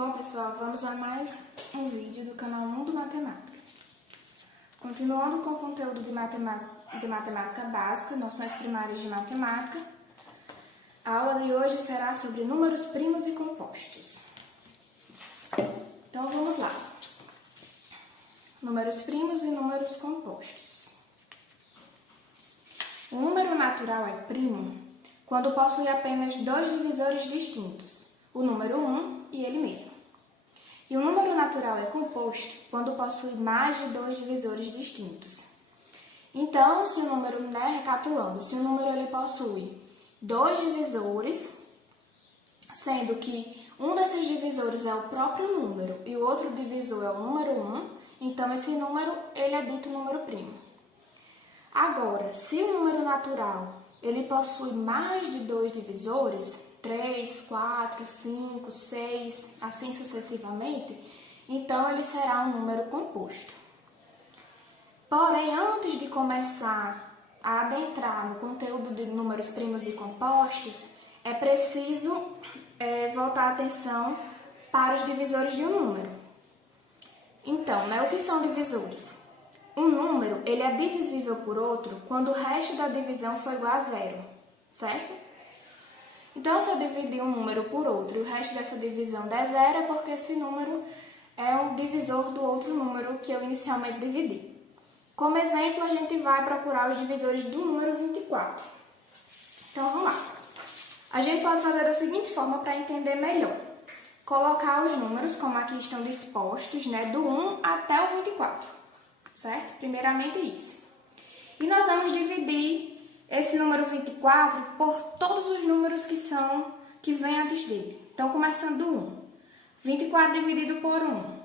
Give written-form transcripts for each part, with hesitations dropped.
Bom, pessoal, vamos a mais um vídeo do canal Mundo Matemática. Continuando com o conteúdo de matemática básica, noções primárias de matemática, a aula de hoje será sobre números primos e compostos. Então, vamos lá. Números primos e números compostos. O número natural é primo quando possui apenas dois divisores distintos, o número 1 e ele mesmo. E o número natural é composto quando possui mais de dois divisores distintos. Então, se o número, recapitulando, se o número ele possui dois divisores, sendo que um desses divisores é o próprio número e o outro divisor é o número 1, então esse número ele é dito número primo. Agora, se o número natural ele possui mais de dois divisores, 3, 4, 5, 6, assim sucessivamente, então ele será um número composto. Porém, antes de começar a adentrar no conteúdo de números primos e compostos, é preciso voltar a atenção para os divisores de um número. Então, o que são divisores? Um número ele é divisível por outro quando o resto da divisão for igual a zero, certo? Então, se eu dividir um número por outro e o resto dessa divisão der zero, é porque esse número é um divisor do outro número que eu inicialmente dividi. Como exemplo, a gente vai procurar os divisores do número 24. Então, vamos lá. A gente pode fazer da seguinte forma para entender melhor. Colocar os números, como aqui estão dispostos, do 1 até o 24, certo? Primeiramente isso. E nós vamos dividir esse número 24 por todos os números que vêm antes dele. Então, começando do 1. 24 dividido por 1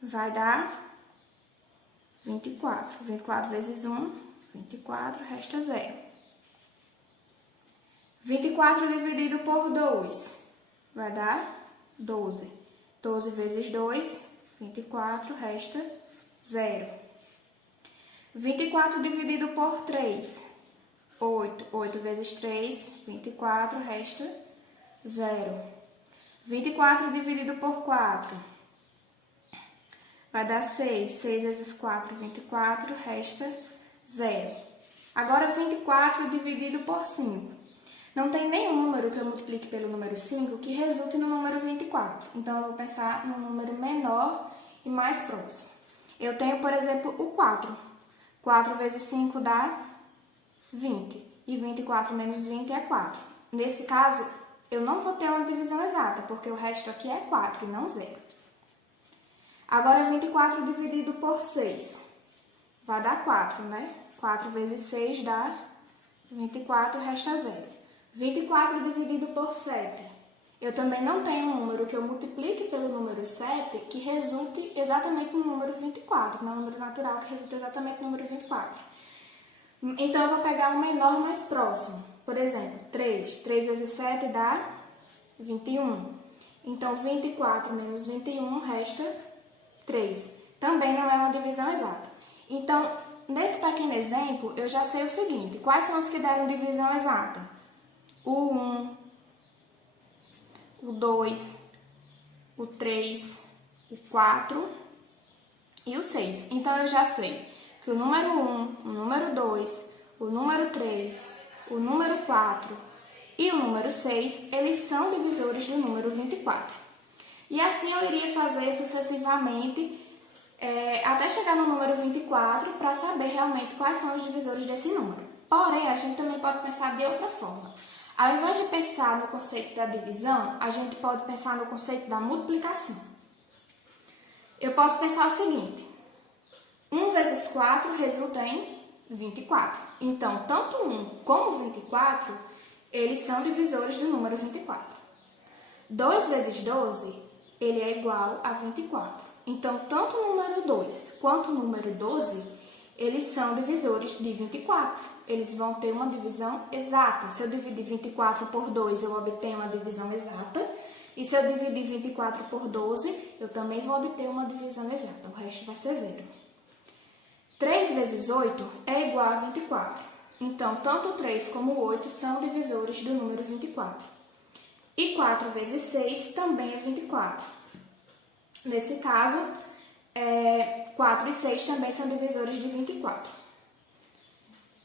vai dar 24. 24 vezes 1, 24, resta 0. 24 dividido por 2 vai dar 12. 12 vezes 2, 24, resta 0. 24 dividido por 3, 8. 8 vezes 3, 24, resta 0. 24 dividido por 4 vai dar 6. 6 vezes 4, 24, resta 0. Agora, 24 dividido por 5. Não tem nenhum número que eu multiplique pelo número 5 que resulte no número 24. Então, eu vou pensar no número menor e mais próximo. Eu tenho, por exemplo, o 4. 4 vezes 5 dá 20. E 24 menos 20 é 4. Nesse caso, eu não vou ter uma divisão exata, porque o resto aqui é 4 e não 0. Agora, 24 dividido por 6 vai dar 4, 4 vezes 6 dá 24, resta 0. 24 dividido por 7. Eu também não tenho um número que eu multiplique pelo número 7 que resulte exatamente no número 24, não é um número natural que resulte exatamente no número 24. Então, eu vou pegar o menor mais próximo. Por exemplo, 3. 3 vezes 7 dá 21. Então, 24 menos 21 resta 3. Também não é uma divisão exata. Então, nesse pequeno exemplo, eu já sei o seguinte. Quais são os que deram divisão exata? O 1, o 2, o 3, o 4 e o 6. Então, eu já sei que o número 1, o número 2, o número 3, o número 4 e o número 6, eles são divisores do número 24. E assim eu iria fazer sucessivamente até chegar no número 24 para saber realmente quais são os divisores desse número. Porém, a gente também pode pensar de outra forma. Ao invés de pensar no conceito da divisão, a gente pode pensar no conceito da multiplicação. Eu posso pensar o seguinte. 1 vezes 4 resulta em 24. Então, tanto 1 como 24, eles são divisores do número 24. 2 vezes 12, ele é igual a 24. Então, tanto o número 2 quanto o número 12, eles são divisores de 24. Eles vão ter uma divisão exata. Se eu dividir 24 por 2, eu obtenho uma divisão exata. E se eu dividir 24 por 12, eu também vou obter uma divisão exata. O resto vai ser 0. 3 vezes 8 é igual a 24. Então, tanto o 3 como o 8 são divisores do número 24. E 24 vezes 6 também é 24. Nesse caso, 4 e 6 também são divisores de 24.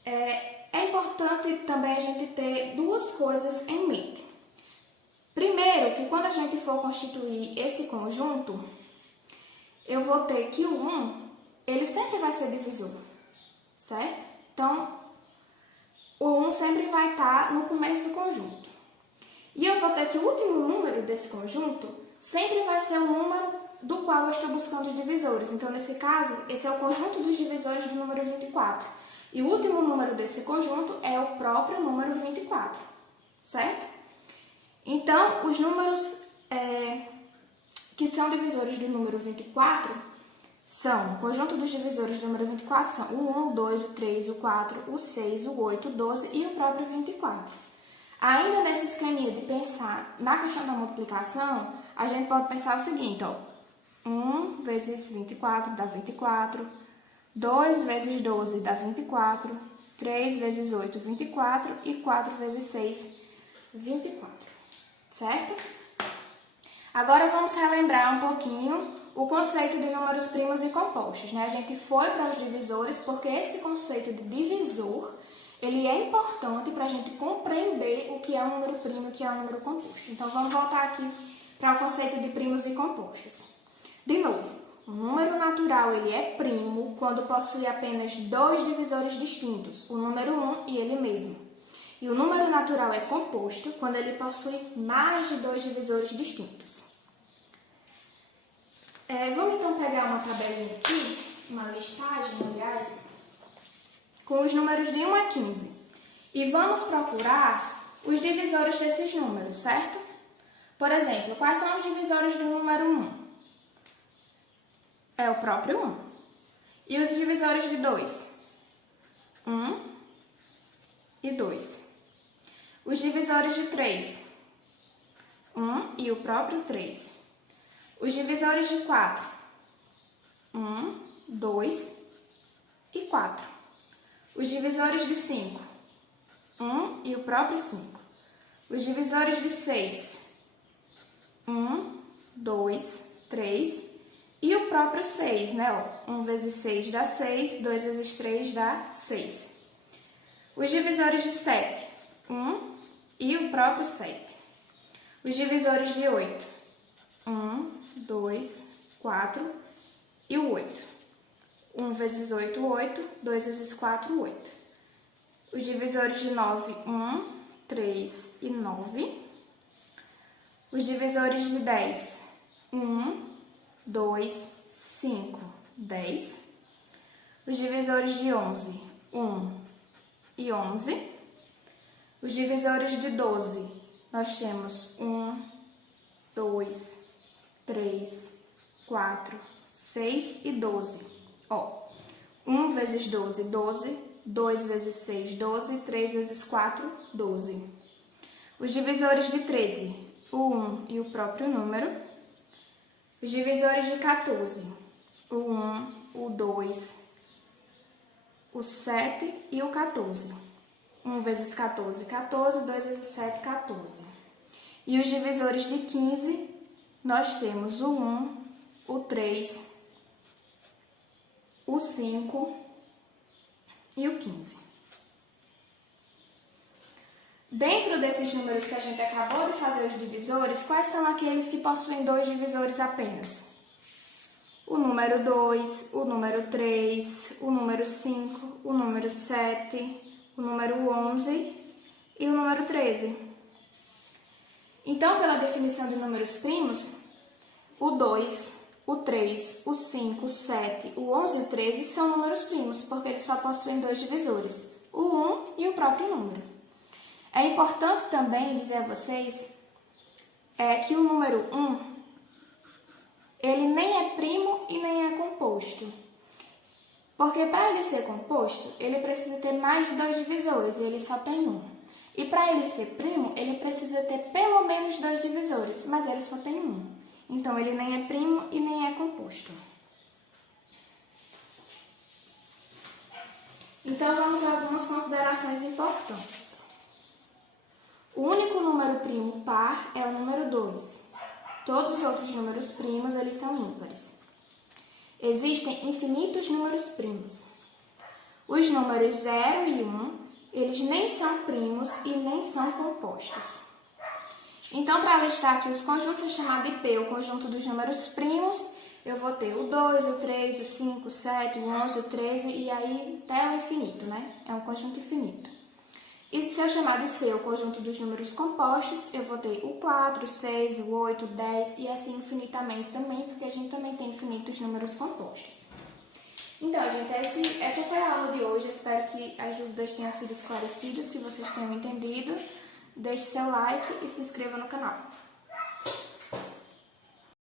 É importante também a gente ter duas coisas em mente. Primeiro, que quando a gente for constituir esse conjunto, eu vou ter que o 1, ele sempre vai ser divisor, certo? Então, o 1 sempre vai estar no começo do conjunto. E eu vou ter que o último número desse conjunto sempre vai ser o número do qual eu estou buscando os divisores. Então, nesse caso, esse é o conjunto dos divisores do número 24. E o último número desse conjunto é o próprio número 24, certo? Então, os números que são divisores do número 24 são, o conjunto dos divisores do número 24 são o 1, o 2, o 3, o 4, o 6, o 8, o 12 e o próprio 24. Ainda nesse esqueminha de pensar na questão da multiplicação, a gente pode pensar o seguinte, ó, 1 vezes 24 dá 24, 2 vezes 12 dá 24, 3 vezes 8, 24 e 4 vezes 6, 24, certo? Agora vamos relembrar um pouquinho o conceito de números primos e compostos, né? A gente foi para os divisores porque esse conceito de divisor, ele é importante para a gente compreender o que é um número primo e o que é um número composto. Então, vamos voltar aqui para o conceito de primos e compostos. De novo, o número natural ele é primo quando possui apenas dois divisores distintos, o número 1 e ele mesmo. E o número natural é composto quando ele possui mais de dois divisores distintos. Vamos então pegar uma tabelinha aqui, uma listagem, aliás, com os números de 1 a 15. E vamos procurar os divisores desses números, certo? Por exemplo, quais são os divisores do número 1? É o próprio 1. E os divisores de 2? 1 e 2. Os divisores de 3? 1 e o próprio 3. Os divisores de 4? 1, 2 e 4. Os divisores de 5? 1 e o próprio 5. Os divisores de 6? 1, 2, 3 e o próprio 6, né? 1 vezes 6 dá 6, 2 vezes 3 dá 6. Os divisores de 7? 1 e o próprio 7. Os divisores de 8? 1, 2, 4 e o 8. 1 vezes 8, 8. 2 vezes 4, 8. Os divisores de 9, 1, 3 e 9. Os divisores de 10, 1, 2, 5, 10. Os divisores de 11, 1 e 11. Os divisores de 12, nós temos 1, 2, 3, 4, 6 e 12. 1 vezes 12, 12. 2 vezes 6, 12. 3 vezes 4, 12. Os divisores de 13, o 1 e o próprio número. Os divisores de 14, o 1, o 2, o 7 e o 14. 1 vezes 14, 14. 2 vezes 7, 14. E os divisores de 15, nós temos o 1, o 3, o 5 e o 15. Dentro desses números que a gente acabou de fazer os divisores, quais são aqueles que possuem dois divisores apenas? O número 2, o número 3, o número 5, o número 7, o número 11 e o número 13. Então, pela definição de números primos, o 2, o 3, o 5, o 7, o 11 e o 13 são números primos, porque eles só possuem dois divisores, o 1 e o próprio número. É importante também dizer a vocês que o número 1, ele nem é primo e nem é composto. Porque para ele ser composto, ele precisa ter mais de dois divisores, e ele só tem um. E para ele ser primo, ele precisa ter pelo menos dois divisores, mas ele só tem um. Então, ele nem é primo e nem é composto. Então, vamos a algumas considerações importantes. O único número primo par é o número 2. Todos os outros números primos, eles são ímpares. Existem infinitos números primos. Os números 0 e 1, eles nem são primos e nem são compostos. Então, para listar aqui os conjuntos, é chamado IP, o conjunto dos números primos, eu vou ter o 2, o 3, o 5, o 7, o 11, o 13 e aí até o infinito, né? É um conjunto infinito. E se eu chamar de C o conjunto dos números compostos, eu vou ter o 4, o 6, o 8, o 10 e assim infinitamente também, porque a gente também tem infinitos números compostos. Então, gente, essa foi a aula de hoje. Eu espero que as dúvidas tenham sido esclarecidas, que vocês tenham entendido. Deixe seu like e se inscreva no canal.